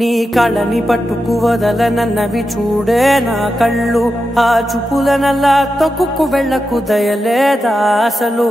నీ కళ్ళని పట్టుకు వదలనన్నవి చూడే నా కళ్ళు ఆ చూపులనల్లా తొక్కుకు వెళ్ళకు దయలేదా అసలు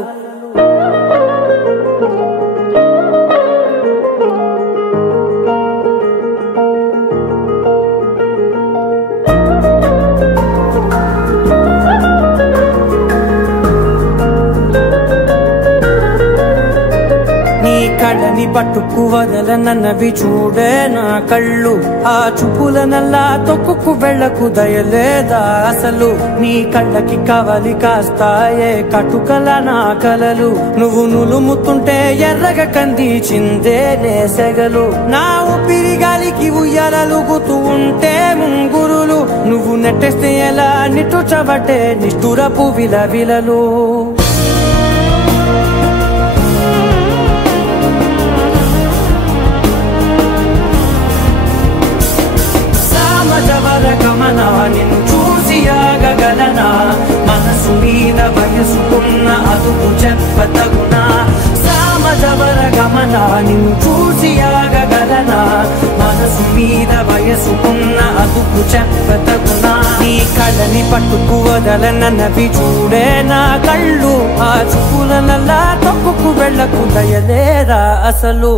కళ్ళని పట్టుకు వదలనన్నవి చూడే నా కళ్ళు ఆ చూపులనల్లా తొక్కుకు వెళ్ళకు దయలేదా అసలు నీ కళ్ళకి కవలి కాస్తాయే కటుకల నా కలలు నువ్వు నులుముతుంటే ఎర్రగ కందిచిందే నేసెగలు నా ఊపిరి గాలికి ఉయ్యాలలుగుతూ ఉంటే ముంగురులు నువ్వు నెట్టేస్తే ఎలా నిట్టుచబట్టే నిష్ఠురపు విలవిలలు గమనా నిన్ను చూసి ఆగగలనా మనసు మీద వయసుకున్న అదుపు చెప్పతగునా సామజవర గమనా నిన్ను చూసి ఆగగలనా మనసు మీద వయసుకున్న అదుపు చెప్పతగునా నీ కళ్ళని పట్టుకు వదలనన్నవి చూడే నా కళ్ళు ఆ చూపులనల్లా తొక్కుకు వెళ్ళకు దయలేదా అసలు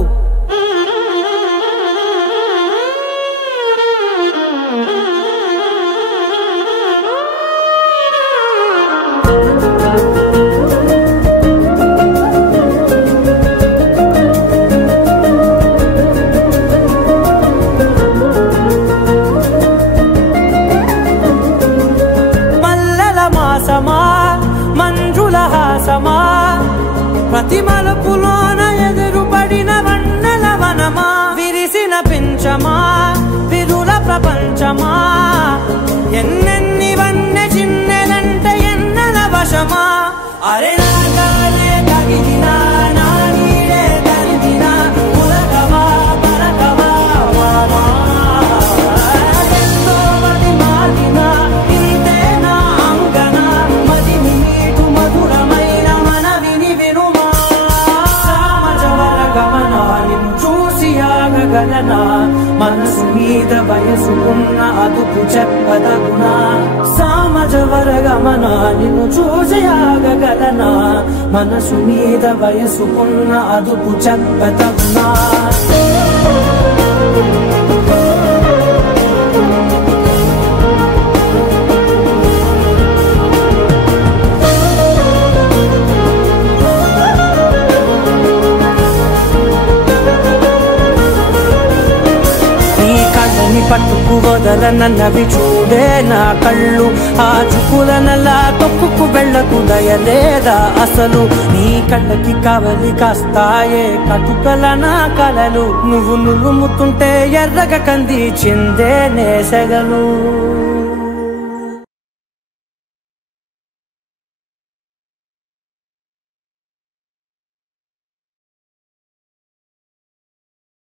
మంజుల హాసమా ప్రతి మలుపులోన ఎదురుపడిన వన్నెల వనమా విరిసిన పించమా విరుల ప్రపంచమా ఎన్నెన్ని వన్నె చిన్నెలంటే ఎన్నెల వశమా అరే నాగానే కగిలినా నా నీడే తరిమినా ఉలకవా పలకవా వామా ఎంతో మది మారినా ఇంతేనా అంగన మదిని నీటు మధురమైన మనవిని వినుమా సామజవర గమనా నిన్ను చూసి ఆగగలనా మనసు మీద వయసుకున్న అదుపు చెప్పదగునా సామజవర గమనా నిన్ను చూసి ఆగగలనా మనసు మీద వయసుకున్న అదుపు చెప్పదగునా పట్టుకు వదలనన్నవి చూడే నా కళ్ళు ఆ చూపులనల్లా తొక్కుకు వెళ్ళకు దయలేదా అసలు నీ కళ్ళకి కవలి కాస్తాయే కటుకల నా కలలు నువ్వు నులుముతుంటే ఎర్రగ కందిచిందే నేసెగలు